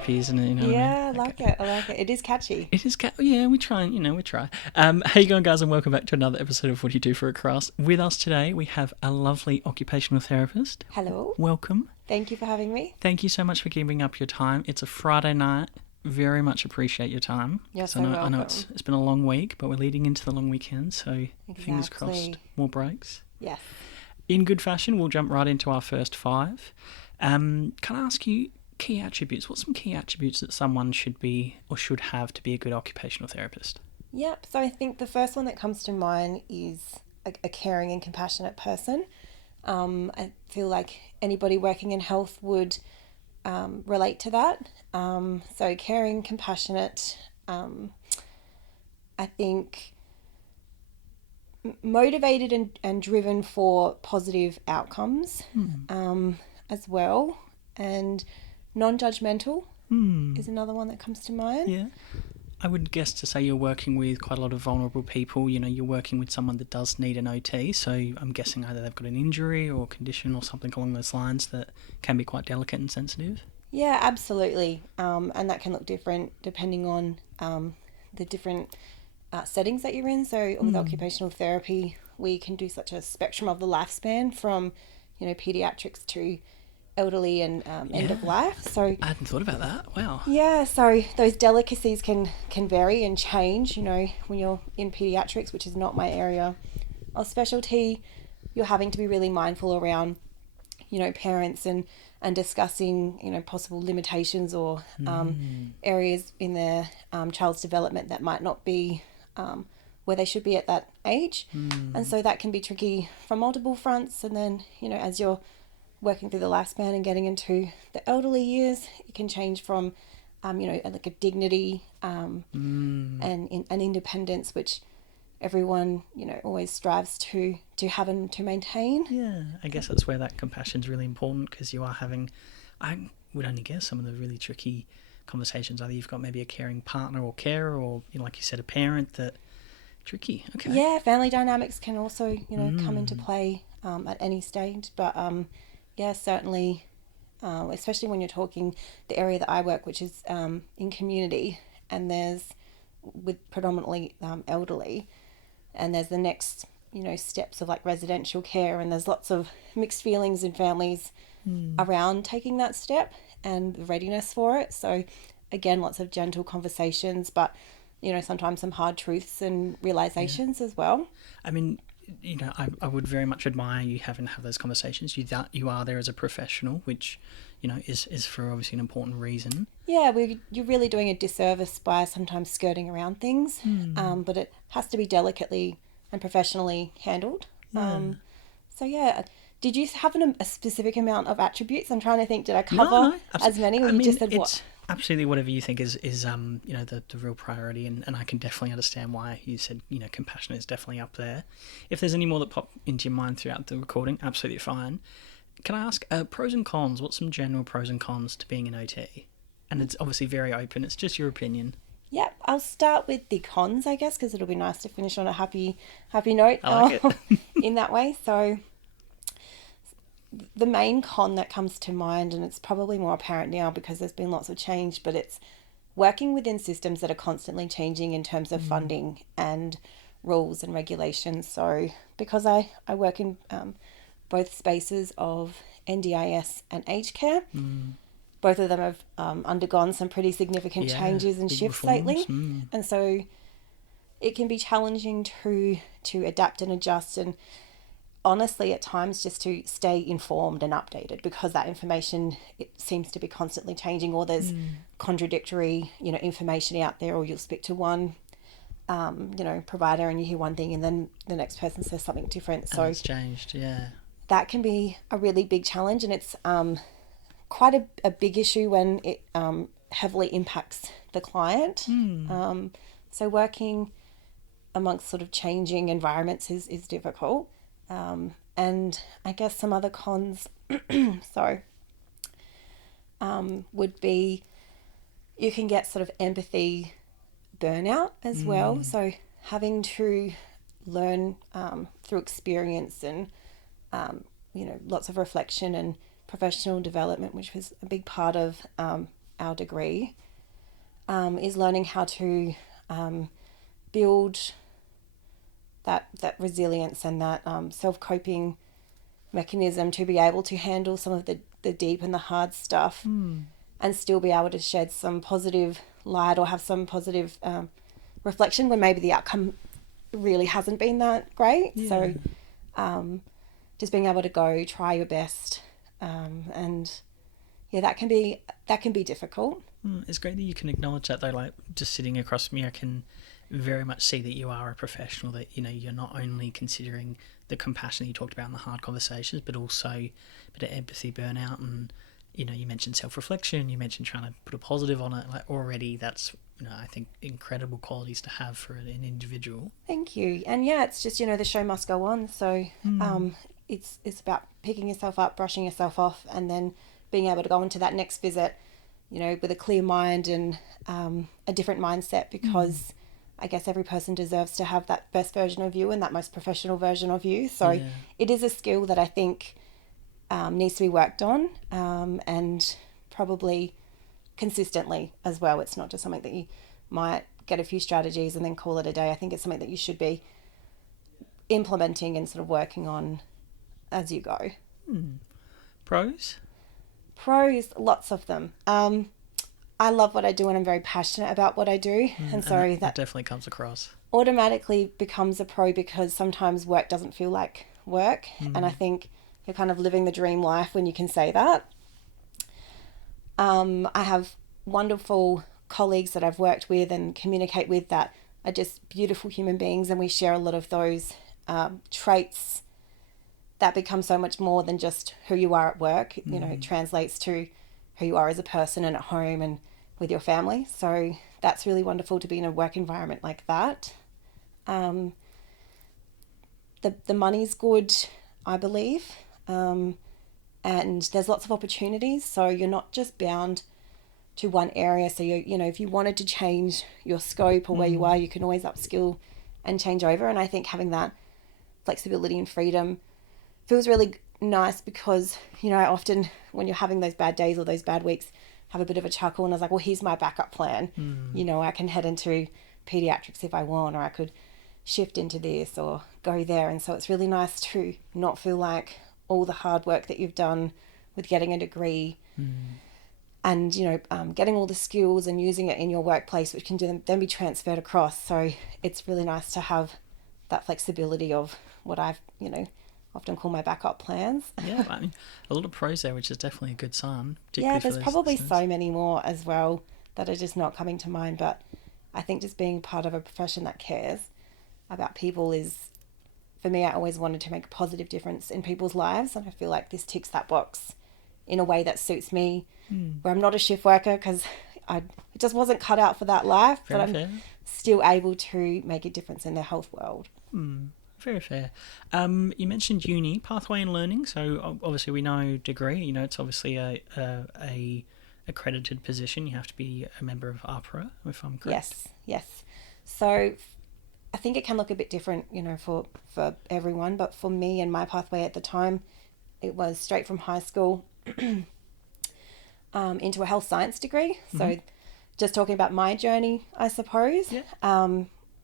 peppy, isn't it? You know what I mean? Yeah, I like it. I like it. It is catchy. It is, yeah, we try, we try. How you going, guys, and welcome back to another episode of What Do You Do for a Cross. With us today, we have a lovely occupational therapist. Hello. Welcome. Thank you for having me. Thank you so much for giving up your time. It's a Friday night. Very much appreciate your time. You're so I know welcome. it's been a long week, but we're leading into the long weekend, so fingers Exactly. crossed, more breaks. Yes. In good fashion, we'll jump right into our first five. Can I ask you key attributes? What's some key attributes that someone should be or should have to be a good occupational therapist? Yep. So I think the first one that comes to mind is a caring and compassionate person. I feel like anybody working in health would relate to that. So caring, compassionate, I think motivated and driven for positive outcomes as well. And non-judgmental is another one that comes to mind. Yeah. I would guess to say you're working with quite a lot of vulnerable people. You know, you're working with someone that does need an OT, so I'm guessing either they've got an injury or condition or something along those lines that can be quite delicate and sensitive. Yeah, absolutely. And that can look different depending on the different settings that you're in. So with occupational therapy, we can do such a spectrum of the lifespan from, pediatrics to elderly and end of life. So I hadn't thought about that. Wow. yeah, so those delicacies can vary and change. When you're in pediatrics, which is not my area of specialty, you're having to be really mindful around, parents and discussing, possible limitations or areas in their child's development that might not be where they should be at that age. And so that can be tricky from multiple fronts. And then, as you're working through the lifespan and getting into the elderly years, it can change from, like a dignity and an independence, which everyone, always strives to have and to maintain. Yeah, I guess that's where that compassion's really important, because you are having, I would only guess, some of the really tricky conversations. Either you've got maybe a caring partner or carer, or, like you said, a parent that tricky. Okay. Yeah, family dynamics can also, come into play at any stage. But yeah, certainly, especially when you're talking the area that I work, which is in community, and there's with predominantly elderly, and there's the next, steps of like residential care, and there's lots of mixed feelings in families around taking that step and the readiness for it. So again, lots of gentle conversations, but sometimes some hard truths and realizations as well. I mean, I would very much admire you having to have those conversations. You are there as a professional, which, is for obviously an important reason. Yeah, you're really doing a disservice by sometimes skirting around things, but it has to be delicately and professionally handled. Yeah. So yeah, did you have a specific amount of attributes? I'm trying to think, did I cover as many, or you just said what? Absolutely, whatever you think is the real priority, and I can definitely understand why you said, compassion is definitely up there. If there's any more that pop into your mind throughout the recording, absolutely fine. Can I ask pros and cons? What's some general pros and cons to being an OT? And it's obviously very open. It's just your opinion. Yeah, I'll start with the cons, I guess, because it'll be nice to finish on a happy note. I like it. In that way. So the main con that comes to mind, and it's probably more apparent now because there's been lots of change, but it's working within systems that are constantly changing in terms of funding and rules and regulations. So because I work in both spaces of NDIS and aged care, both of them have undergone some pretty significant changes and shifts lately. And so it can be challenging to adapt and adjust, and honestly at times just to stay informed and updated, because that information, it seems to be constantly changing, or there's contradictory information out there, or you'll speak to one provider and you hear one thing and then the next person says something different. So it's changed. Yeah, that can be a really big challenge, and it's quite a big issue when it heavily impacts the client. So working amongst sort of changing environments is difficult. And I guess some other cons, would be you can get sort of empathy burnout as well. So having to learn through experience and, lots of reflection and professional development, which was a big part of our degree, is learning how to build that resilience and that self-coping mechanism to be able to handle some of the deep and the hard stuff, and still be able to shed some positive light or have some positive reflection when maybe the outcome really hasn't been that great. So just being able to go try your best, and that can be difficult. It's great that you can acknowledge that, though. Like, just sitting across from me, I can very much see that you are a professional, that, you know, you're not only considering the compassion that you talked about in the hard conversations, but also a bit of empathy, burnout, and, you know, you mentioned self-reflection, you mentioned trying to put a positive on it. Like, already that's, you know, I think incredible qualities to have for an individual. Thank you. And yeah, it's just, you know, the show must go on. So it's about picking yourself up, brushing yourself off, and then being able to go into that next visit, you know, with a clear mind and a different mindset, because I guess every person deserves to have that best version of you and that most professional version of you. So it is a skill that I think needs to be worked on, and probably consistently as well. It's not just something that you might get a few strategies and then call it a day. I think it's something that you should be implementing and sort of working on as you go. Pros? Pros, lots of them. I love what I do and I'm very passionate about what I do. And so that definitely comes across. Automatically becomes a pro, because sometimes work doesn't feel like work. And I think you're kind of living the dream life when you can say that. I have wonderful colleagues that I've worked with and communicate with that are just beautiful human beings, and we share a lot of those traits that become so much more than just who you are at work. You know, it translates to who you are as a person and at home and with your family. So that's really wonderful to be in a work environment like that. The money's good, I believe. And there's lots of opportunities, so you're not just bound to one area. So you know, if you wanted to change your scope or where you are, you can always upskill and change over. And I think having that flexibility and freedom feels really nice, because, you know, I often, when you're having those bad days or those bad weeks, have a bit of a chuckle, and I was like, well, here's my backup plan. You know, I can head into pediatrics if I want, or I could shift into this or go there. And so it's really nice to not feel like all the hard work that you've done with getting a degree and, you know, getting all the skills and using it in your workplace, which can then be transferred across. So it's really nice to have that flexibility of what I've, you know, often call my backup plans. Yeah, I mean, a lot of pros there, which is definitely a good sign. Yeah, there's probably so many more as well that are just not coming to mind. But I think just being part of a profession that cares about people is, for me, I always wanted to make a positive difference in people's lives. And I feel like this ticks that box in a way that suits me, where I'm not a shift worker, because it just wasn't cut out for that life. Very but I'm still able to make a difference in the health world. Very fair. You mentioned uni, pathway and learning. So obviously we know degree, you know, it's obviously a accredited position. You have to be a member of APRA, if I'm correct. Yes. So I think it can look a bit different, you know, for everyone. But for me and my pathway at the time, it was straight from high school into a health science degree. So just talking about my journey, I suppose,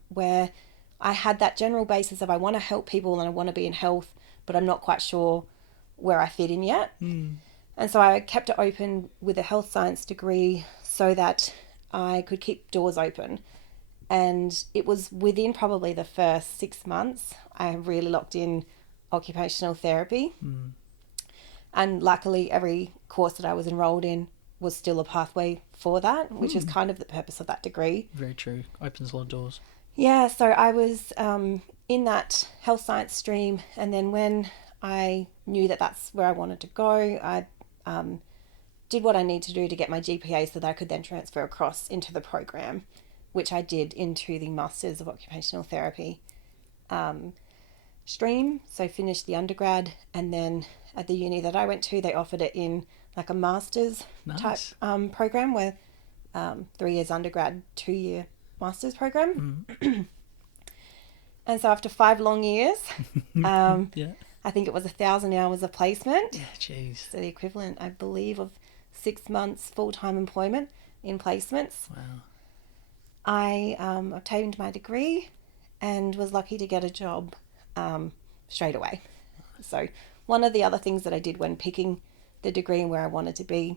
where I had that general basis of I want to help people and I want to be in health, but I'm not quite sure where I fit in yet. And so I kept it open with a health science degree so that I could keep doors open. And it was within probably the first 6 months, I really locked in occupational therapy. And luckily, every course that I was enrolled in was still a pathway for that, which is kind of the purpose of that degree. Very true. Opens a lot of doors. Yeah, so I was in that health science stream, and then when I knew that that's where I wanted to go, I did what I need to do to get my GPA so that I could then transfer across into the program, which I did into the Masters of Occupational Therapy stream. So finished the undergrad, and then at the uni that I went to, they offered it in like a master's type program, where 3 years undergrad, 2 year master's program. And so after 5 long years, I think it was 1,000 hours of placement. Yeah, jeez. So the equivalent, I believe, of 6 months full-time employment in placements. Wow. I obtained my degree and was lucky to get a job straight away. So one of the other things that I did when picking the degree and where I wanted to be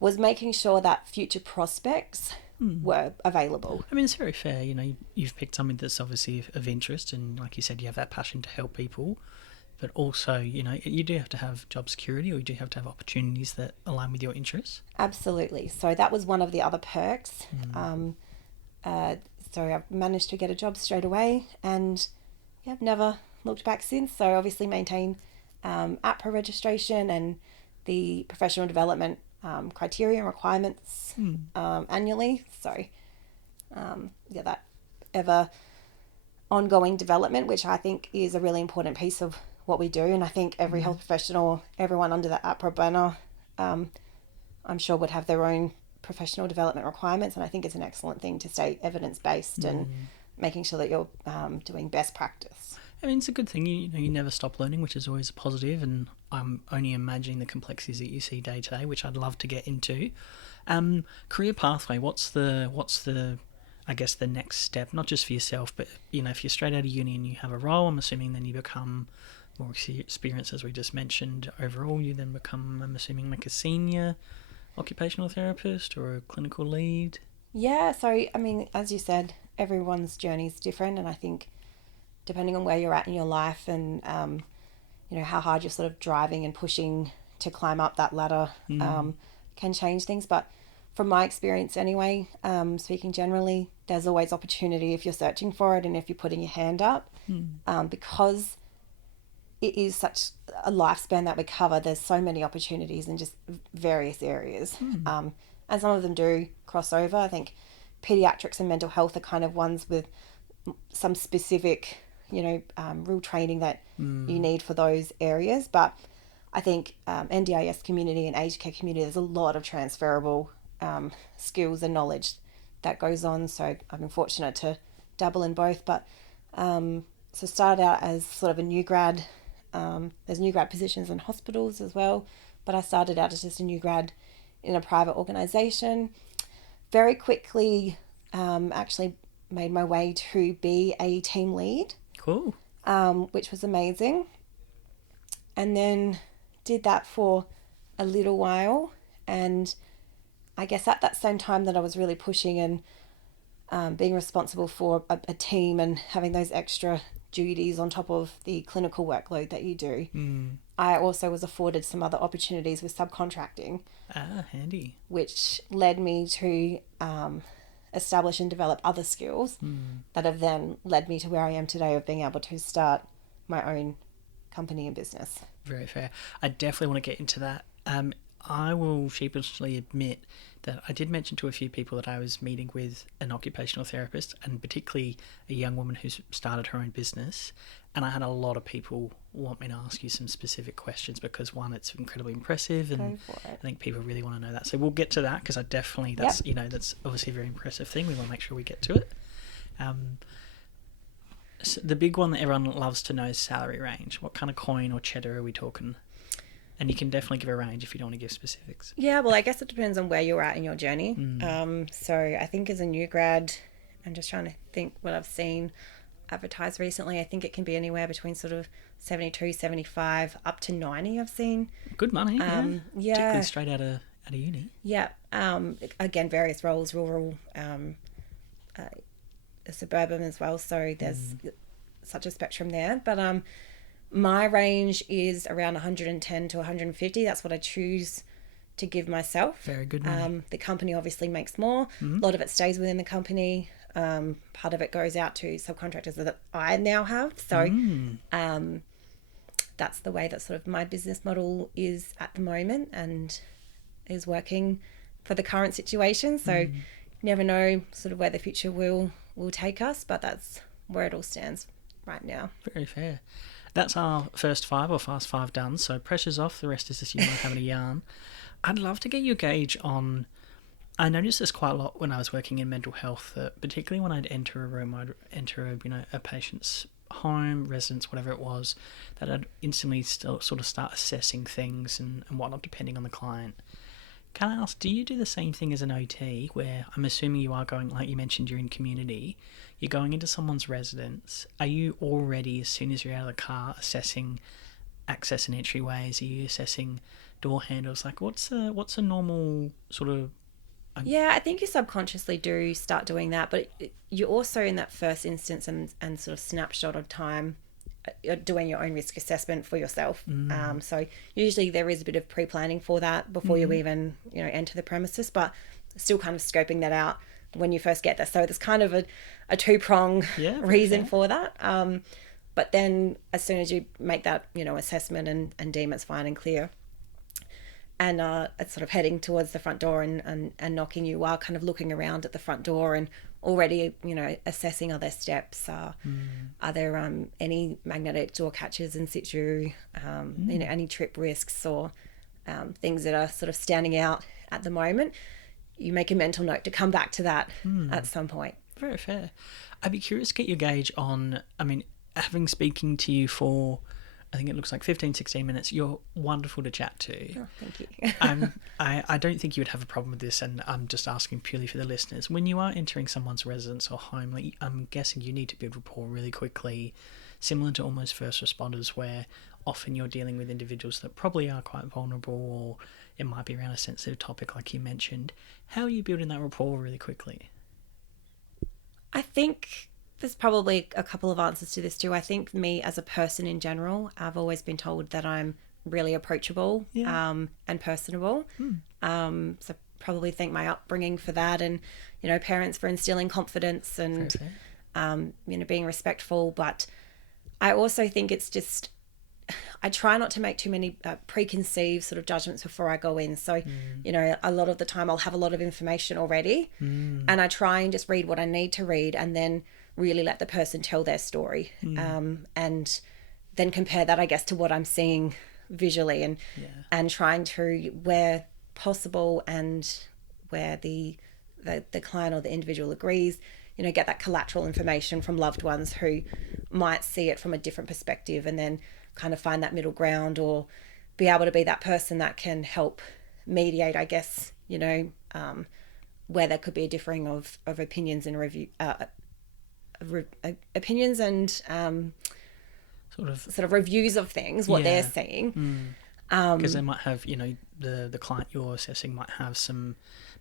was making sure that future prospects were available. I mean, it's very fair. You know, you've picked something that's obviously of interest, and like you said, you have that passion to help people. But also, you know, you do have to have job security, or you do have to have opportunities that align with your interests. Absolutely. So that was one of the other perks. So I managed to get a job straight away, and yeah, I've never looked back since. So obviously maintain APRA registration and the professional development criteria and requirements annually. So yeah, that ever ongoing development, which I think is a really important piece of what we do. And I think every health professional, everyone under the APRA banner, I'm sure would have their own professional development requirements. And I think it's an excellent thing to stay evidence-based and making sure that you're doing best practice. I mean, it's a good thing. You know, you never stop learning, which is always a positive. And I'm only imagining the complexities that you see day to day, which I'd love to get into. Career pathway. What's the I guess the next step? Not just for yourself, but you know, if you're straight out of uni and you have a role, I'm assuming then you become more experienced, as we just mentioned. Overall, you then become, I'm assuming, like a senior occupational therapist or a clinical lead. Yeah. So I mean, as you said, everyone's journey is different, and I think depending on where you're at in your life and you know how hard you're sort of driving and pushing to climb up that ladder can change things. But from my experience anyway, speaking generally, there's always opportunity if you're searching for it and if you're putting your hand up, because it is such a lifespan that we cover. There's so many opportunities in just various areas, and some of them do cross over. I think pediatrics and mental health are kind of ones with some specific, you know, real training that you need for those areas. But I think NDIS community and aged care community, there's a lot of transferable skills and knowledge that goes on. So I've been fortunate to dabble in both. But so started out as sort of a new grad. There's new grad positions in hospitals as well, but I started out as just a new grad in a private organisation. Very quickly, actually made my way to be a team lead. Cool. Which was amazing. And then did that for a little while. And I guess at that same time that I was really pushing and being responsible for a team and having those extra duties on top of the clinical workload that you do, I also was afforded some other opportunities with subcontracting. Ah, handy. Which led me to establish and develop other skills that have then led me to where I am today of being able to start my own company and business. Very fair. I definitely want to get into that. I will sheepishly admit that I did mention to a few people that I was meeting with an occupational therapist, and particularly a young woman who's started her own business. And I had a lot of people want me to ask you some specific questions because, one, it's incredibly impressive, and I think people really want to know that. So we'll get to that because that's you know, that's obviously a very impressive thing. We want to make sure we get to it. So the big one that everyone loves to know is salary range. What kind of coin or cheddar are we talking? And you can definitely give a range if you don't want to give specifics. Yeah, well, I guess it depends on where you're at in your journey. So I think as a new grad, I'm just trying to think what I've seen advertised recently. I think it can be anywhere between sort of 72, 75 up to 90 I've seen. Good money, yeah. Particularly straight out of uni. Yeah. Again, various roles, rural, suburban as well. So there's such a spectrum there. But my range is around 110 to 150. That's what I choose to give myself. Very good money. The company obviously makes more. A lot of it stays within the company. Part of it goes out to subcontractors that I now have. So that's the way that sort of my business model is at the moment and is working for the current situation. So you never know sort of where the future will take us, but that's where it all stands right now. Very fair. That's our first five or fast five done. So pressure's off. The rest is just you having a yarn. I'd love to get your gauge on. I noticed this quite a lot when I was working in mental health, that particularly when I'd enter a room, I'd enter a patient's home, residence, whatever it was, that I'd instantly sort of start assessing things and whatnot depending on the client. Can I ask, do you do the same thing as an OT, where I'm assuming you are going, like you mentioned, you're in community, you're going into someone's residence, are you already, as soon as you're out of the car, assessing access and entryways? Are you assessing door handles? Like, what's a normal sort of... Yeah, I think you subconsciously do start doing that, but you're also in that first instance and sort of snapshot of time, you're doing your own risk assessment for yourself. So usually there is a bit of pre-planning for that before you even, enter the premises, but still kind of scoping that out when you first get there. So there's kind of a two-prong reason for that. But then as soon as you make that, assessment and deem it's fine and clear, and it's sort of heading towards the front door and knocking, you are kind of looking around at the front door and already, assessing other steps. Are there any magnetic door catches in situ, any trip risks or things that are sort of standing out at the moment. You make a mental note to come back to that at some point. Very fair. I'd be curious to get your gauge on, having speaking to you for, I think it looks like 15, 16 minutes. You're wonderful to chat to. Oh, thank you. I don't think you would have a problem with this, and I'm just asking purely for the listeners. When you are entering someone's residence or home, I'm guessing you need to build rapport really quickly, similar to almost first responders, where often you're dealing with individuals that probably are quite vulnerable, or it might be around a sensitive topic like you mentioned. How are you building that rapport really quickly? I think there's probably a couple of answers to this too. I think me as a person in general, I've always been told that I'm really approachable and personable. So probably thank my upbringing for that, and parents for instilling confidence and being respectful. But I also think it's just, I try not to make too many preconceived sort of judgments before I go in. So, a lot of the time I'll have a lot of information already and I try and just read what I need to read and then really let the person tell their story, and then compare that, I guess, to what I'm seeing visually, and trying to, where possible and where the client or the individual agrees, get that collateral information from loved ones who might see it from a different perspective, and then kind of find that middle ground, or be able to be that person that can help mediate, I guess, where there could be a differing of opinions and opinions and sort of reviews of things, what they're seeing. Because they might have, the client you're assessing might have some,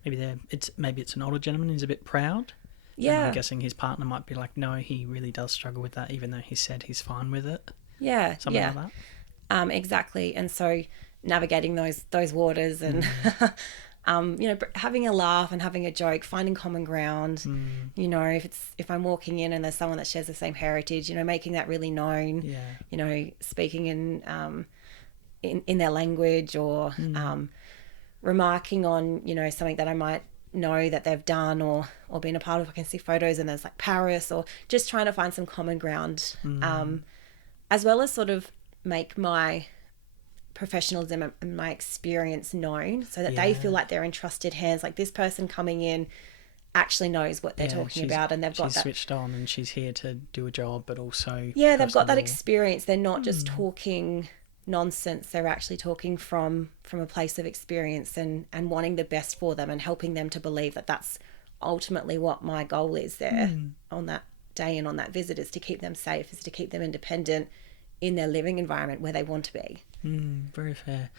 maybe it's an older gentleman who's a bit proud. Yeah. And I'm guessing his partner might be like, no, he really does struggle with that, even though he said he's fine with it. Yeah. Something like that. Exactly. And so navigating those waters and having a laugh and having a joke, finding common ground. If I'm walking in and there's someone that shares the same heritage, making that really known. Speaking in their language, or remarking on something that I might know that they've done or been a part of. I can see photos and there's like Paris, or just trying to find some common ground, as well as sort of make my professionalism and my experience known, so that they feel like they're in trusted hands. Like, this person coming in actually knows what they're talking about, and she's switched on, and she's here to do a job, but also they've got that experience. They're not just talking nonsense. They're actually talking from a place of experience and wanting the best for them, and helping them to believe that that's ultimately what my goal is there on that day and on that visit, is to keep them safe, is to keep them independent in their living environment where they want to be. Very fair.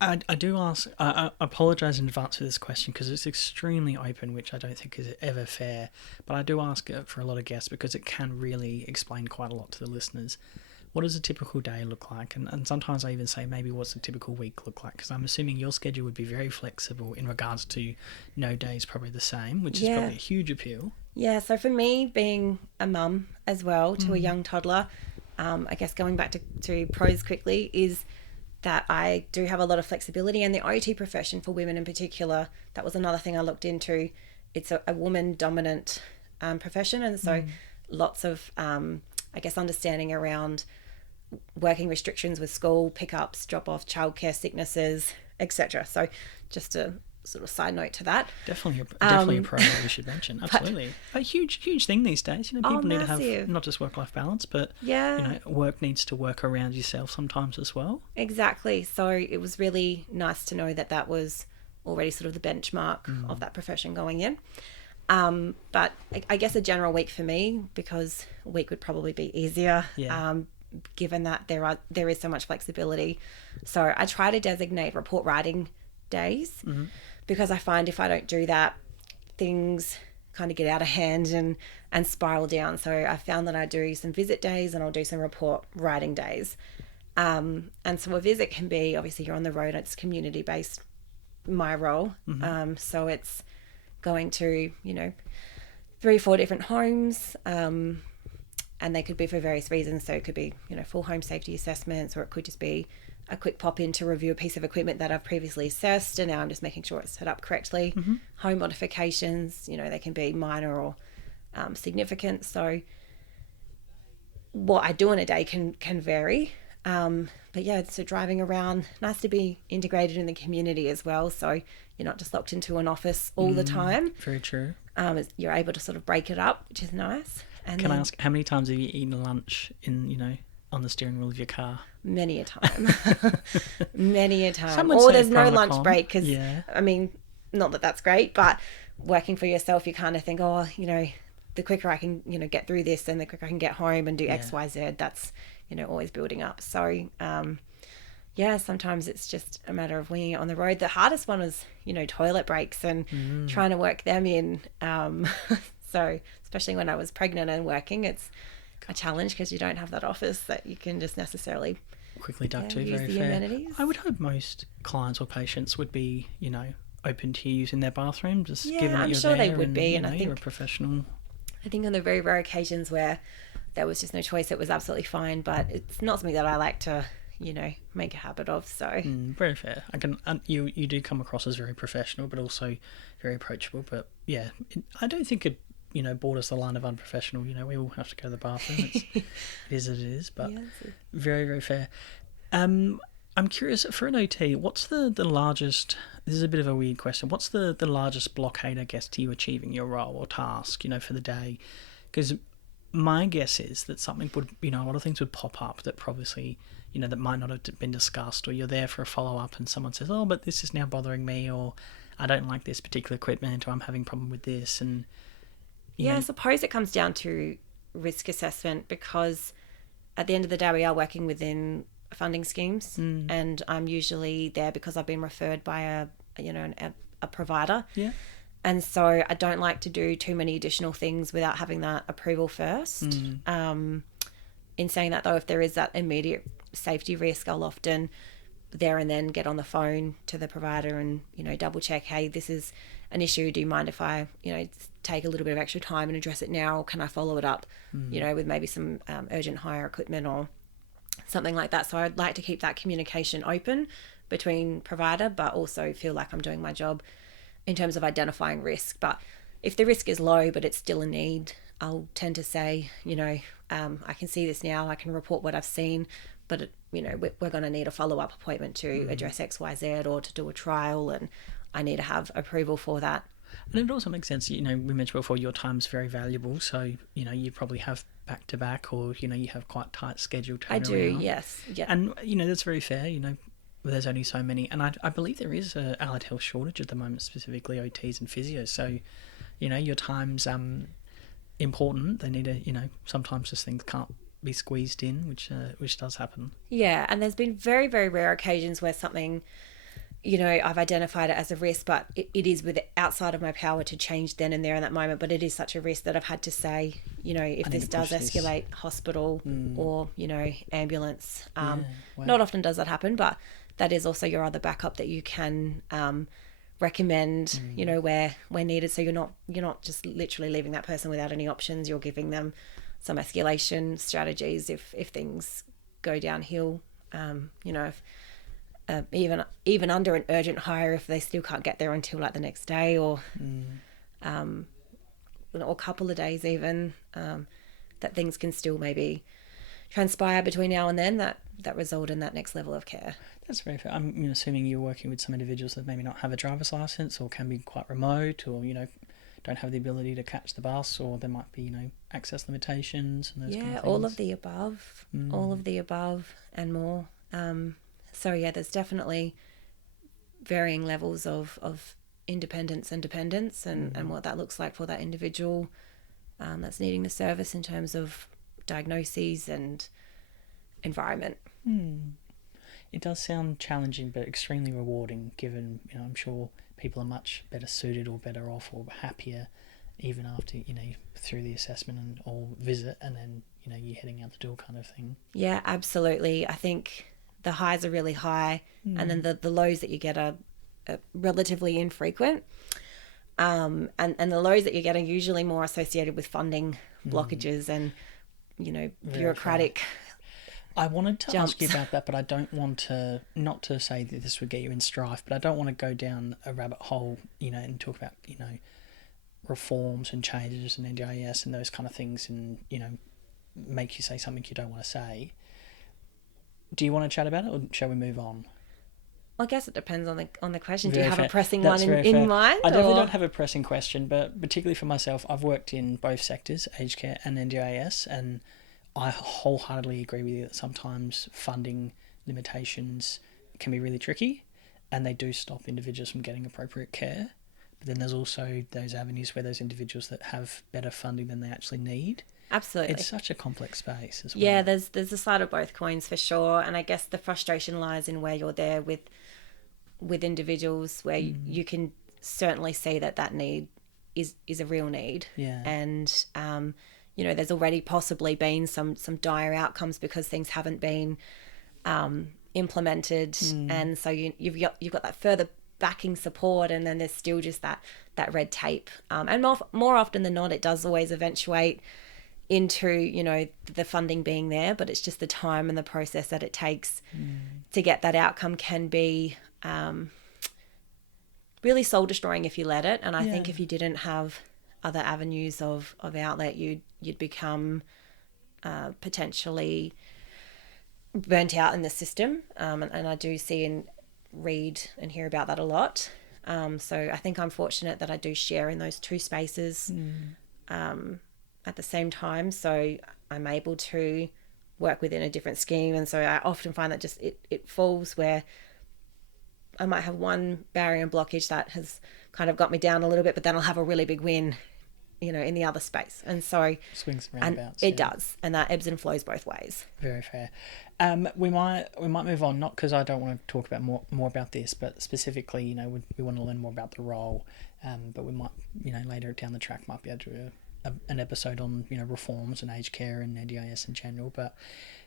I do ask, I apologise in advance for this question because it's extremely open, which I don't think is ever fair, but I do ask it for a lot of guests because it can really explain quite a lot to the listeners. What does a typical day look like? And sometimes I even say, maybe what's a typical week look like? Because I'm assuming your schedule would be very flexible in regards to no days probably the same, which is probably a huge appeal. Yeah, so for me, being a mum as well to a young toddler, I guess going back to pros quickly, is that I do have a lot of flexibility, and the OT profession for women in particular, that was another thing I looked into. It's a woman dominant profession, and so lots of I guess understanding around working restrictions with school pickups, drop off, childcare, sicknesses, etc. So just a sort of side note to that. Definitely a pro that we should mention. Absolutely. A huge thing these days. People need to have not just work-life balance, but work needs to work around yourself sometimes as well. Exactly. So it was really nice to know that was already sort of the benchmark of that profession going in. But I guess a general week for me, because a week would probably be easier, given that there is so much flexibility. So I try to designate report writing days, because I find if I don't do that, things kind of get out of hand and spiral down. So I found that I do some visit days and I'll do some report writing days. And so a visit can be, obviously you're on the road, it's community based, my role. So it's going to, 3-4 different homes, and they could be for various reasons. So it could be, full home safety assessments, or it could just be a quick pop in to review a piece of equipment that I've previously assessed, and now I'm just making sure it's set up correctly. Home modifications, they can be minor or significant. So what I do in a day can vary. But yeah, so driving around, nice to be integrated in the community as well. So you're not just locked into an office all the time. Very true. You're able to sort of break it up, which is nice. And Can I ask, how many times have you eaten lunch on the steering wheel of your car? Many a time. Many a time. Some would Or say there's no pro lunch and con. break, because, Yeah. I mean, not that that's great, but working for yourself, you kind of think, the quicker I can, get through this, and the quicker I can get home and do X, Y, Z, that's, always building up. So, sometimes it's just a matter of winging it on the road. The hardest one was, toilet breaks and trying to work them in. So especially when I was pregnant and working, it's a challenge because you don't have that office that you can just necessarily quickly duck to. use Very the fair. amenities. I would hope most clients or patients would be, open to using their bathroom, just given that I'm you're sure there they would and, be, and I think you're a professional. I think on the very rare occasions where there was just no choice, it was absolutely fine. But it's not something that I like to, make a habit of. So Very fair. You do come across as very professional, but also very approachable. But yeah, I don't think it borders the line of unprofessional. We all have to go to the bathroom. It is as it is, but very, very fair. I'm curious, for an OT, what's the largest, this is a bit of a weird question, what's the largest blockade, I guess, to you achieving your role or task, for the day? Because my guess is that something would, a lot of things would pop up that probably, that might not have been discussed, or you're there for a follow-up and someone says, oh, but this is now bothering me, or I don't like this particular equipment, or I'm having a problem with this, and I suppose it comes down to risk assessment, because at the end of the day we are working within funding schemes, and I'm usually there because I've been referred by a provider. And so I don't like to do too many additional things without having that approval first. In saying that, though, if there is that immediate safety risk, I'll often there and then get on the phone to the provider and double check, hey, this is an issue, do you mind if I take a little bit of extra time and address it now, or can I follow it up with maybe some urgent hire equipment or something like that. So I'd like to keep that communication open between provider, but also feel like I'm doing my job in terms of identifying risk. But if the risk is low but it's still a need, I'll tend to say, I can see this now, I can report what I've seen, but we're going to need a follow-up appointment to address X, Y, Z, or to do a trial, and I need to have approval for that. And it also makes sense, we mentioned before, your time's very valuable, so, you probably have back-to-back, or, you have quite tight schedule turnaround. I do, yes. Yeah. And, that's very fair, there's only so many, and I believe there is a allied health shortage at the moment, specifically OTs and physios, so, your time's important. They need to, sometimes just things can't be squeezed in, which does happen. Yeah, and there's been very, very rare occasions where something, I've identified it as a risk, but it is outside of my power to change then and there in that moment. But it is such a risk that I've had to say, if this does escalate, hospital or, ambulance. Wow. Not often does that happen, but that is also your other backup that you can recommend, where needed. So you're not just literally leaving that person without any options. You're giving them some escalation strategies if things go downhill. If even under an urgent hire, if they still can't get there until like the next day or a couple of days even, that things can still maybe transpire between now and then that result in that next level of care. That's very fair. I'm assuming you're working with some individuals that maybe not have a driver's license, or can be quite remote, or don't have the ability to catch the bus, or there might be access limitations and those kind of things. All of the above and more. So there's definitely varying levels of independence and dependence, and what that looks like for that individual that's needing the service in terms of diagnoses and environment. It does sound challenging but extremely rewarding, given, I'm sure people are much better suited or better off or happier even after, through the assessment and or visit, and then, you're heading out the door kind of thing. Yeah, absolutely. I think the highs are really high, and then the lows that you get are relatively infrequent. And the lows that you get are usually more associated with funding blockages and, bureaucratic I wanted to jumps. ask you about that, but I don't want to, not to say that this would get you in strife, but I don't want to go down a rabbit hole, and talk about, reforms and changes and NDIS and those kind of things, and, make you say something you don't want to say. Do you want to chat about it, or shall we move on? I guess it depends on the question. Very Do you have fair. a pressing That's one very in fair. mind? I definitely don't have a pressing question, but particularly for myself, I've worked in both sectors, aged care and NDIS, and I wholeheartedly agree with you that sometimes funding limitations can be really tricky, and they do stop individuals from getting appropriate care. But then there's also those avenues where those individuals that have better funding than they actually need. Absolutely. It's such a complex space as well. Yeah, there's a side of both coins for sure, and I guess the frustration lies in where you're there with individuals where you can certainly see that need is a real need. Yeah. And there's already possibly been some dire outcomes because things haven't been implemented, and so you've got that further backing support, and then there's still just that red tape, and more often than not it does always eventuate into the funding being there, but it's just the time and the process that it takes to get that outcome can be really soul destroying if you let it. And I think if you didn't have other avenues of outlet, you'd become potentially burnt out in the system, and I do see and read and hear about that a lot. So I think I'm fortunate that I do share in those two spaces at the same time, so I'm able to work within a different scheme. And so I often find that just it falls where I might have one barrier and blockage that has kind of got me down a little bit, but then I'll have a really big win in the other space. And so swings and roundabouts. It does, and that ebbs and flows both ways. Very fair. We might move on, not because I don't want to talk about more about this, but specifically, we want to learn more about the role. But we might, later down the track, might be able to do an episode on reforms and aged care and NDIS in general. But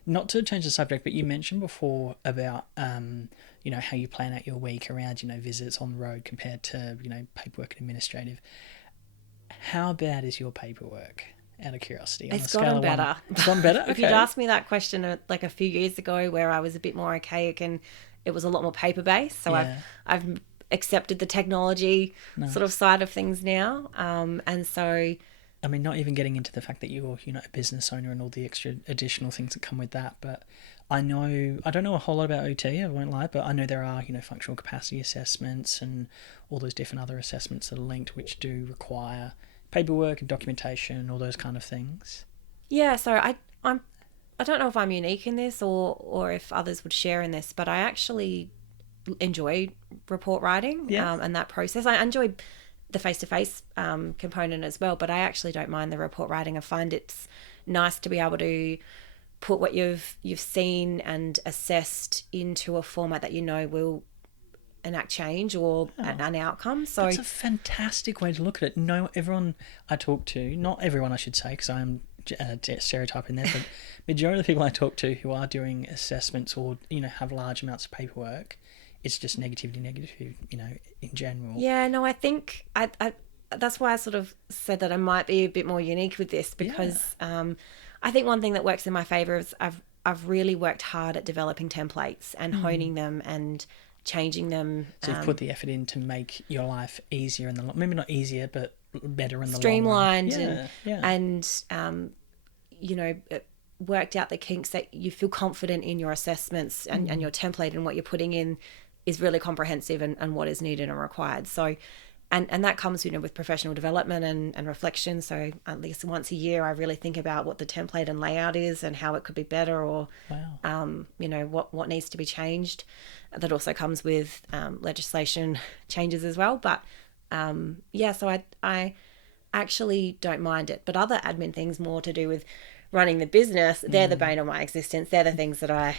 not to change the subject, but you mentioned before about how you plan out your week around visits on the road compared to paperwork and administrative. How bad is your paperwork, out of curiosity? It's gotten better. It's gotten better? Okay. If you'd asked me that question like a few years ago, where I was a bit more archaic and it was a lot more paper-based, so I've accepted the technology sort of side of things now. And so... I mean, not even getting into the fact that you're, a business owner and all the extra additional things that come with that, but I don't know a whole lot about OT, I won't lie, but I know there are, functional capacity assessments and all those different other assessments that are linked, which do require paperwork and documentation and all those kind of things. Yeah, so I don't know if I'm unique in this or if others would share in this, but I actually enjoy report writing and that process. I enjoy the face-to-face component as well, but I actually don't mind the report writing. I find it's nice to be able to put what you've seen and assessed into a format that will enact change or an outcome. So it's a fantastic way to look at it. No, everyone I talk to, not everyone I should say, because I'm stereotyping there, but majority of the people I talk to who are doing assessments or have large amounts of paperwork, it's just negative, in general. Yeah, no, I think I that's why I sort of said that I might be a bit more unique with this, because I think one thing that works in my favour is I've really worked hard at developing templates and honing them and changing them. So you've put the effort in to make your life easier in the long, maybe not easier, but better in the streamlined long run. and worked out the kinks that you feel confident in your assessments and your template and what you're putting in is really comprehensive and what is needed and required. So and that comes, with professional development and reflection. So at least once a year, I really think about what the template and layout is and how it could be better, or, Wow. what needs to be changed. That also comes with legislation changes as well. But so I actually don't mind it. But other admin things more to do with running the business, they're the bane of my existence. They're the things that I,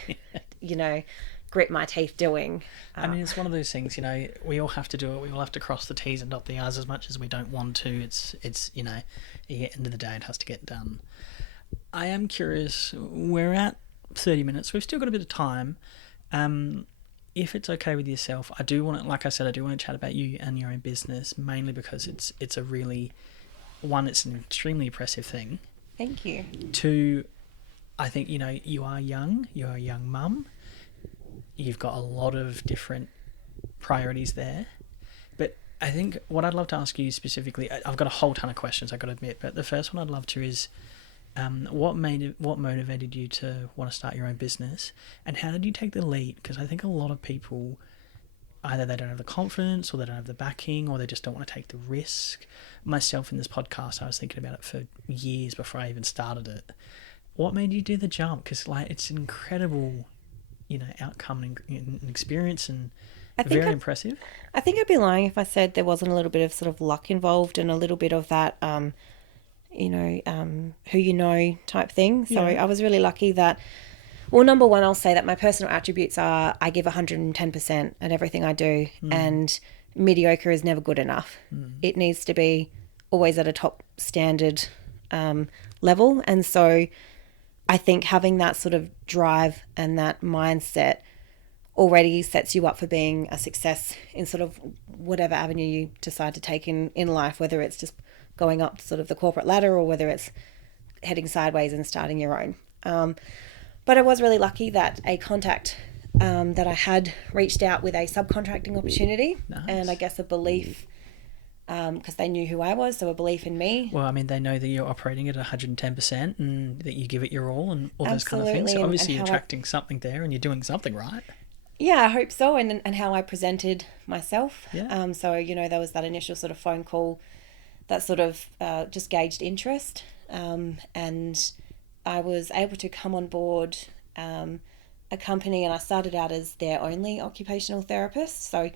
grit my teeth doing. I mean, it's one of those things, we all have to do it. We all have to cross the T's and dot the I's as much as we don't want to. It's at the end of the day, it has to get done. I am curious, we're at 30 minutes. We've still got a bit of time. If it's okay with yourself, I do want to, like I said, I do want to chat about you and your own business, mainly because it's a really, one, it's an extremely impressive thing. Thank you. Two, I think, you are young. You're a young mum. You've got a lot of different priorities there. But I think what I'd love to ask you specifically, I've got a whole ton of questions, I've got to admit, but the first one I'd love to is, what motivated you to want to start your own business, and how did you take the lead? Because I think a lot of people, either they don't have the confidence, or they don't have the backing, or they just don't want to take the risk. Myself, in this podcast, I was thinking about it for years before I even started it. What made you do the jump? Because it's an incredible, outcome and experience, and very impressive. I think I'd be lying if I said there wasn't a little bit of sort of luck involved and a little bit of that, who type thing. So I was really lucky that, well, number one, I'll say that my personal attributes are I give 110% at everything I do, and mediocre is never good enough. It needs to be always at a top standard level. And so I think having that sort of drive and that mindset already sets you up for being a success in sort of whatever avenue you decide to take in life, whether it's just going up sort of the corporate ladder or whether it's heading sideways and starting your own. But I was really lucky that a contact that I had reached out with a subcontracting opportunity. Nice. And I guess a belief, because they knew who I was, so a belief in me. Well, I mean, they know that you're operating at 110% and that you give it your all and all those kind of things. So And obviously you're attracting something there and you're doing something right. Yeah, I hope so. And how I presented myself. Yeah. So, there was that initial sort of phone call that sort of just gauged interest. And I was able to come on board a company, and I started out as their only occupational therapist. So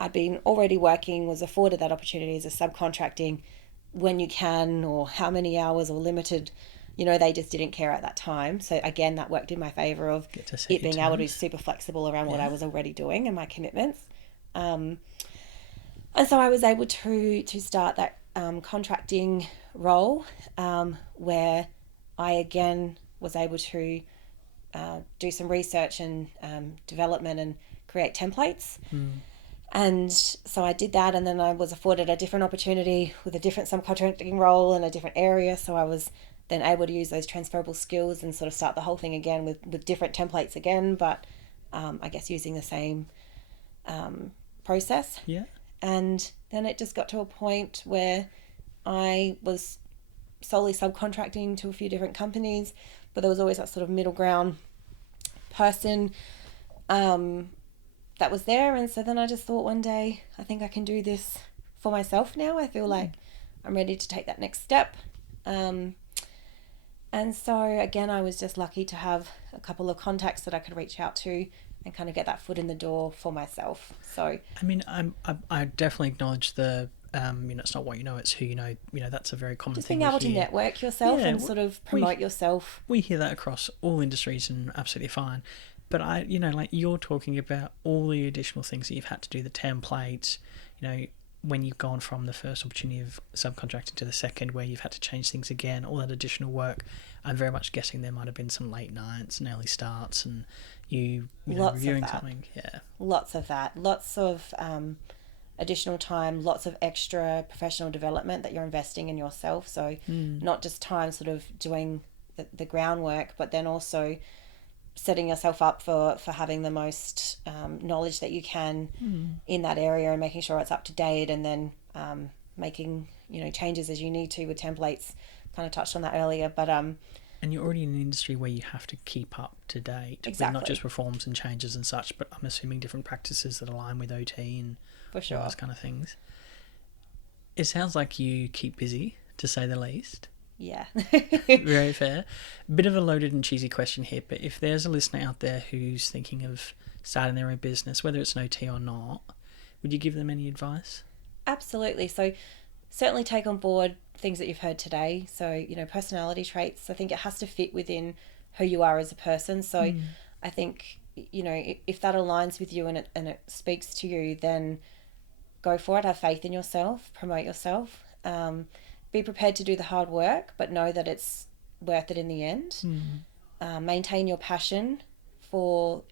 I'd been already working, was afforded that opportunity as a subcontracting when you can, or how many hours, or limited. They just didn't care at that time. So again, that worked in my favour of it being able to be super flexible around what I was already doing and my commitments. And so I was able to start that contracting role, where I again was able to do some research and development and create templates. And so I did that, and then I was afforded a different opportunity with a different subcontracting role in a different area. So I was then able to use those transferable skills and sort of start the whole thing again with different templates again, but I guess using the same process. Yeah. And then it just got to a point where I was solely subcontracting to a few different companies, but there was always that sort of middle ground person that was there. And so then I just thought one day, I think I can do this for myself now. I feel like I'm ready to take that next step. And so again, I was just lucky to have a couple of contacts that I could reach out to and kind of get that foot in the door for myself. So I mean, I definitely acknowledge the it's not what you know, it's who you know. That's a very common just thing. being able to network yourself and sort of promote yourself. We hear that across all industries, and absolutely fine. But like you're talking about all the additional things that you've had to do, the templates, when you've gone from the first opportunity of subcontracting to the second, where you've had to change things again, all that additional work. I'm very much guessing there might have been some late nights and early starts, and you know, reviewing something. Yeah. Lots of that. Lots of additional time, lots of extra professional development that you're investing in yourself. So not just time sort of doing the groundwork, but then also setting yourself up for having the most knowledge that you can in that area, and making sure it's up to date, and then making changes as you need to with templates. Kind of touched on that earlier, but and you're already in an industry where you have to keep up to date, exactly. Not just reforms and changes and such, but I'm assuming different practices that align with OT and for sure. all those kind of things. It sounds like you keep busy, to say the least. Yeah. Very fair. Bit of a loaded and cheesy question here, but if there's a listener out there who's thinking of starting their own business, whether it's an OT or not, would you give them any advice? Absolutely. So certainly take on board things that you've heard today. So, personality traits, I think it has to fit within who you are as a person. So I think, if that aligns with you and it speaks to you, then go for it. Have faith in yourself, promote yourself. Be prepared to do the hard work, but know that it's worth it in the end. Maintain your passion for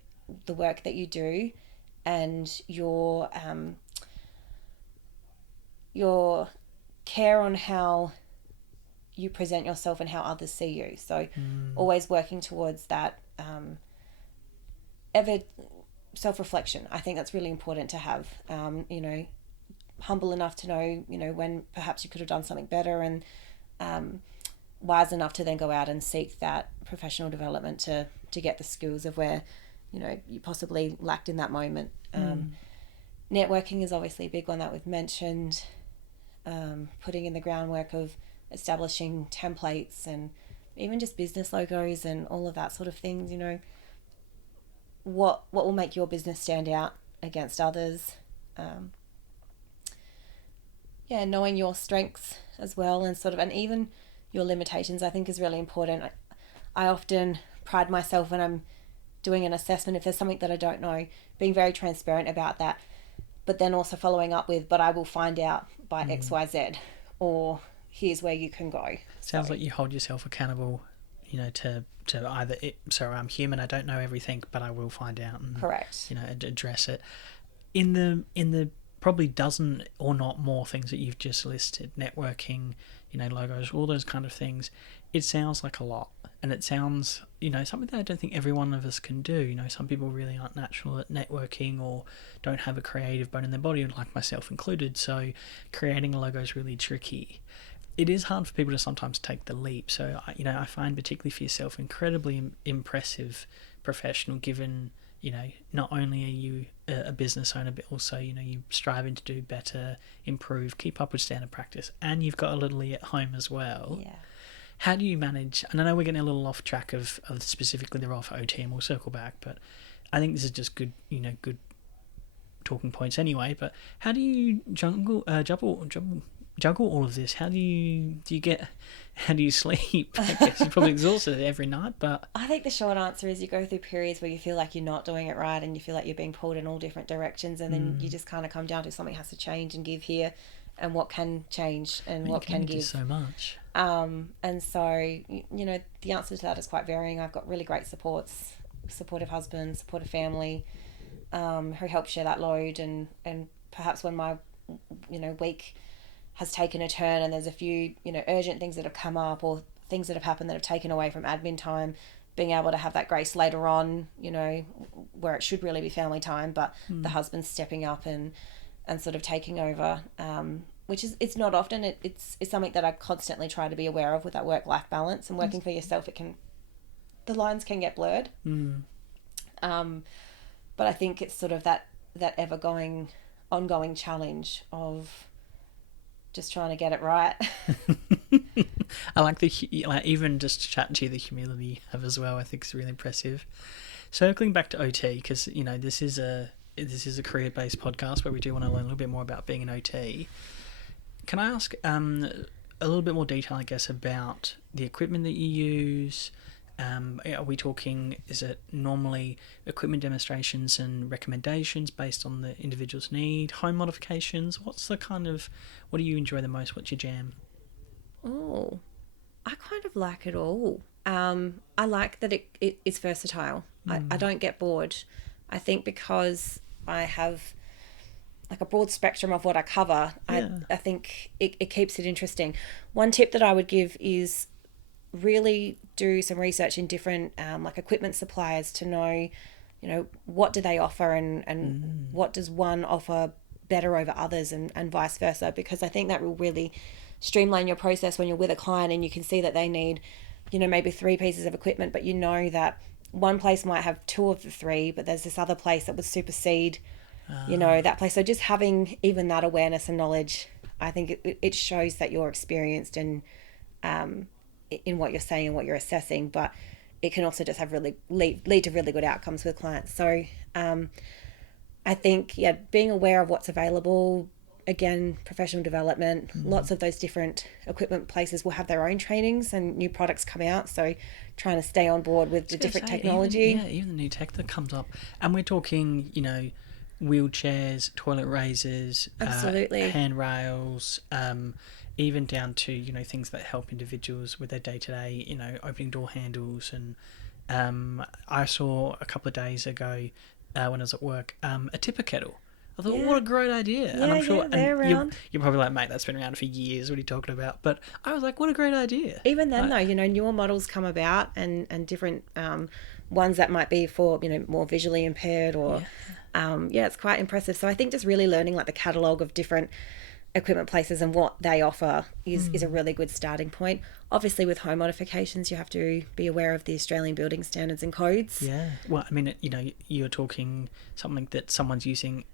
the work that you do and your care on how you present yourself and how others see you. So always working towards that ever self-reflection. I think that's really important to have. Humble enough to know, when perhaps you could have done something better, and wise enough to then go out and seek that professional development to get the skills of where, you possibly lacked in that moment. Networking is obviously a big one that we've mentioned. Putting in the groundwork of establishing templates and even just business logos and all of that sort of things. What will make your business stand out against others. Knowing your strengths as well, and even your limitations, I think is really important. I often pride myself when I'm doing an assessment, if there's something that I don't know, being very transparent about that, but then also following up with, but I will find out by XYZ, or here's where you can go. Sounds like you hold yourself accountable, to either I'm human, I don't know everything, but I will find out and correct, address it. In the probably dozen or not more things that you've just listed, networking, logos, all those kind of things, it sounds like a lot. And it sounds, something that I don't think every one of us can do. Some people really aren't natural at networking or don't have a creative bone in their body, like myself included. So creating a logo is really tricky. It is hard for people to sometimes take the leap. So, I find particularly for yourself, incredibly impressive professional, given, not only are you a business owner, but also, you're striving to do better, improve, keep up with standard practice, and you've got a little E at home as well. Yeah. How do you manage, and I know we're getting a little off track of specifically the role for OT, and we'll circle back, but I think this is just good, good talking points anyway, but how do you juggle all of this? How do you sleep? I guess you're probably exhausted every night, but I think the short answer is you go through periods where you feel like you're not doing it right and you feel like you're being pulled in all different directions, and then you just kind of come down to something has to change and give here, and what can change and what can give. So much. And so, the answer to that is quite varying. I've got really great supportive husband, supportive family, who help share that load, and perhaps when my, week has taken a turn and there's a few, urgent things that have come up or things that have happened that have taken away from admin time, being able to have that grace later on, where it should really be family time, but the husband's stepping up and sort of taking over, which is, it's not often, it's something that I constantly try to be aware of with that work-life balance, and working for yourself, the lines can get blurred. But I think it's sort of that ongoing challenge of just trying to get it right. I like even just chatting to you, the humility you have as well, I think is really impressive. Circling back to OT, because this is a career-based podcast where we do want to learn a little bit more about being an OT. Can I ask a little bit more detail, I guess, about the equipment that you use? Are we talking, is it normally equipment demonstrations and recommendations based on the individual's need, home modifications? What do you enjoy the most? What's your jam? Oh, I kind of like it all. I like that it is versatile. I don't get bored. I think because I have like a broad spectrum of what I cover, I think it keeps it interesting. One tip that I would give is really do some research in different like equipment suppliers to know, what do they offer and what does one offer better over others, and vice versa, because I think that will really streamline your process when you're with a client and you can see that they need, maybe 3 pieces of equipment, but that one place might have 2 of the 3, but there's this other place that would supersede, that place. So just having even that awareness and knowledge I think it shows that you're experienced in what you're saying and what you're assessing, but it can also just have really lead to really good outcomes with clients. So I think, yeah, being aware of what's available, again, professional development, lots of those different equipment places will have their own trainings and new products come out. So trying to stay on board with the different technology. Even the new tech that comes up. And we're talking, wheelchairs, toilet raisers, Absolutely. handrails, even down to, things that help individuals with their day-to-day, opening door handles. And I saw a couple of days ago when I was at work, a tipper kettle. I thought, what a great idea. Yeah, and I'm sure they're around. you're probably like, mate, that's been around for years. What are you talking about? But I was like, what a great idea. Even then, though, newer models come about and different ones that might be for, more visually impaired or, it's quite impressive. So I think just really learning like the catalogue of different equipment places and what they offer is a really good starting point. Obviously, with home modifications, you have to be aware of the Australian building standards and codes. Yeah. Well, I mean, you're talking something that someone's using,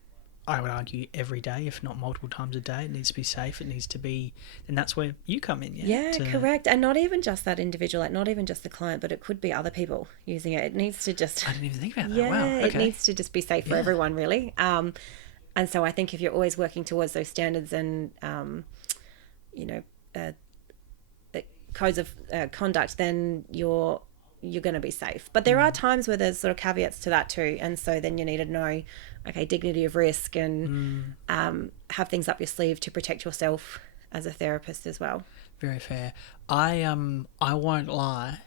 I would argue, every day, if not multiple times a day. It needs to be safe. It needs to be, and that's where you come in. Yeah, correct. And not even just that individual, like not even just the client, but it could be other people using it. It needs to just... I didn't even think about that. Yeah, Wow. Okay. It needs to just be safe for everyone, really. And so I think if you're always working towards those standards and, codes of conduct, then you're going to be safe. But there are times where there's sort of caveats to that too. And so then you need to know, okay, dignity of risk and have things up your sleeve to protect yourself as a therapist as well. Very fair. I won't lie.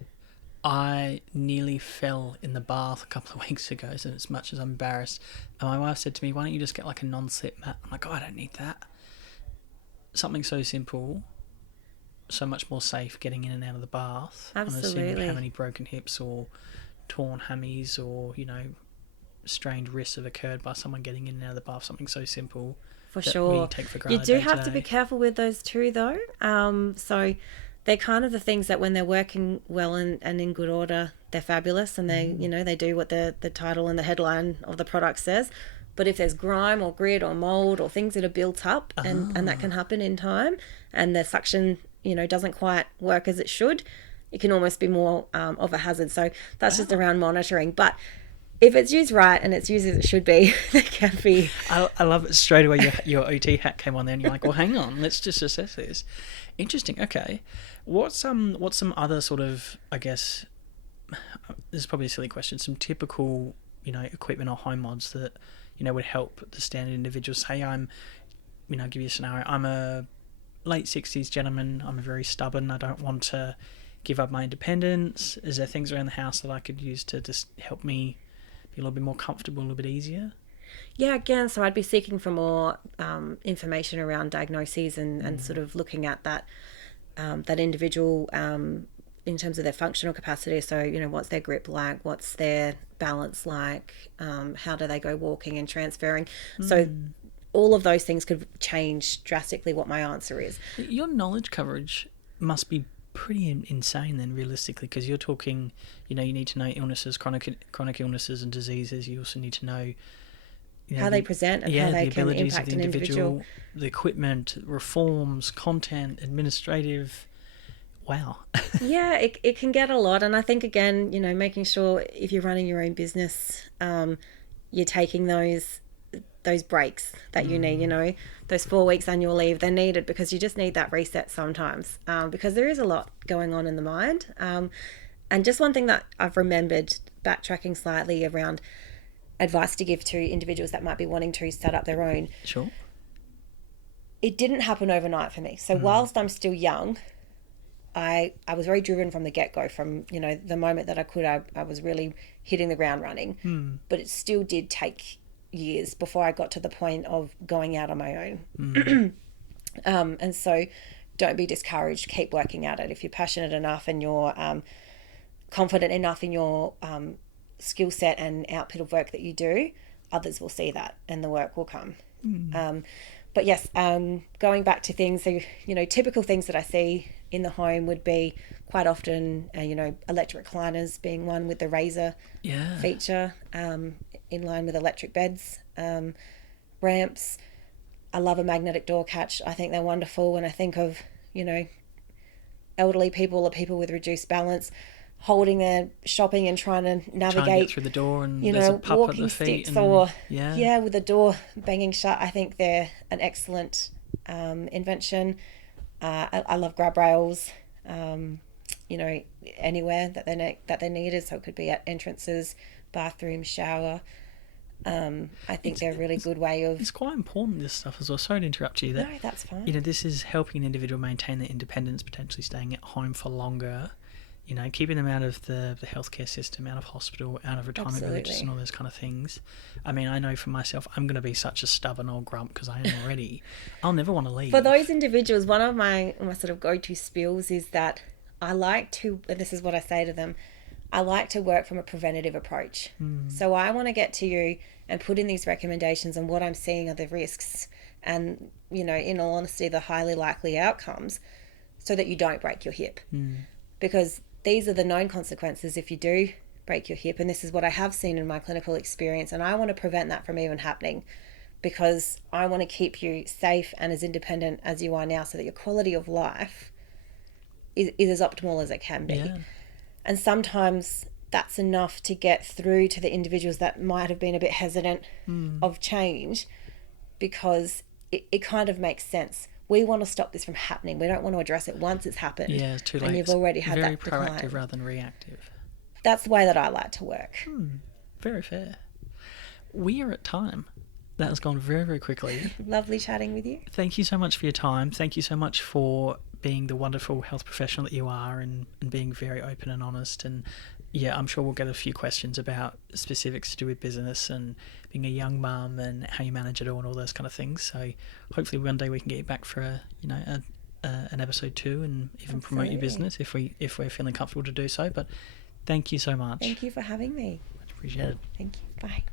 I nearly fell in the bath a couple of weeks ago, so as much as I'm embarrassed. And my wife said to me, why don't you just get like a non-slip mat? I'm like, oh, I don't need that. Something so simple, so much more safe getting in and out of the bath. Absolutely. I'm assuming how many broken hips or torn hammies or, strained wrists have occurred by someone getting in and out of the bath. Something so simple. For that sure. we take for granted. You do have to be careful with those too, though. So they're kind of the things that when they're working well and in good order, they're fabulous, and they they do what the title and the headline of the product says. But if there's grime or grit or mold or things that are built up, and that can happen in time, and the suction doesn't quite work as it should, it can almost be more of a hazard. So that's just around monitoring. But if it's used right and it's used as it should be, there can be... I love it. Straight away your OT hat came on there and you're like, well, hang on, let's just assess this. Interesting. Okay. What's some other sort of, I guess, this is probably a silly question, some typical, equipment or home mods that, would help the standard individual? Say I'll give you a scenario. I'm a late 60s gentleman. I'm very stubborn. I don't want to give up my independence. Is there things around the house that I could use to just help me be a little bit more comfortable, a little bit easier? Yeah, again, so I'd be seeking for more information around diagnoses and sort of looking at that individual in terms of their functional capacity. So, what's their grip like? What's their balance like? How do they go walking and transferring? So all of those things could change drastically what my answer is. Your knowledge coverage must be pretty insane then, realistically, because you're talking, you need to know illnesses, chronic illnesses and diseases. You also need to know how they present and how they can impact an individual. The equipment, reforms, content, administrative. Wow. Yeah, it can get a lot. And I think, again, making sure if you're running your own business, you're taking those breaks that you need, those 4 weeks annual leave, they're needed because you just need that reset sometimes, because there is a lot going on in the mind. And just one thing that I've remembered, backtracking slightly around advice to give to individuals that might be wanting to set up their own. Sure. It didn't happen overnight for me. So whilst I'm still young, I was very driven from the get-go. From, the moment that I could, I was really hitting the ground running. But it still did take years before I got to the point of going out on my own. And so don't be discouraged. Keep working at it. If you're passionate enough and you're confident enough in your skill set and output of work that you do, others will see that and the work will come. But yes, going back to things, so, typical things that I see in the home would be quite often, electric recliners being one with the razor feature, in line with electric beds, ramps, I love a magnetic door catch. I think they're wonderful. When I think of, elderly people or people with reduced balance holding their shopping and trying to navigate, trying to get through the door, and there's a pup walking at the feet, sticks, and or yeah, with the door banging shut. I think they're an excellent invention. I love grab rails. Anywhere that they're needed, so it could be at entrances, bathroom, shower. I think they're a really good way of... It's quite important, this stuff as well. Sorry to interrupt you. No, that's fine. This is helping an individual maintain their independence, potentially staying at home for longer, keeping them out of the healthcare system, out of hospital, out of retirement villages and all those kind of things. I mean, I know for myself, I'm going to be such a stubborn old grump because I am already. I'll never want to leave. For those individuals, one of my sort of go-to spills is that I like to, and this is what I say to them, I like to work from a preventative approach. So I want to get to you and put in these recommendations, and what I'm seeing are the risks and, in all honesty, the highly likely outcomes, so that you don't break your hip. Because these are the known consequences if you do break your hip, and this is what I have seen in my clinical experience, and I want to prevent that from even happening, because I want to keep you safe and as independent as you are now, so that your quality of life is as optimal as it can be. Yeah. And sometimes that's enough to get through to the individuals that might have been a bit hesitant of change, because it kind of makes sense. We want to stop this from happening. We don't want to address it once it's happened. Yeah, it's too late. And you've already had very that decline. proactive rather than reactive. That's the way that I like to work. Very fair. We are at time. That has gone very, very quickly. Lovely chatting with you. Thank you so much for your time. Thank you so much for being the wonderful health professional that you are, and being very open and honest. And yeah, I'm sure we'll get a few questions about specifics to do with business and being a young mum and how you manage it all and all those kind of things. So hopefully one day we can get you back for an episode 2 and even promote your business if we're feeling comfortable to do so. But thank you so much. Thank you for having me. Much appreciated. Thank you. Bye.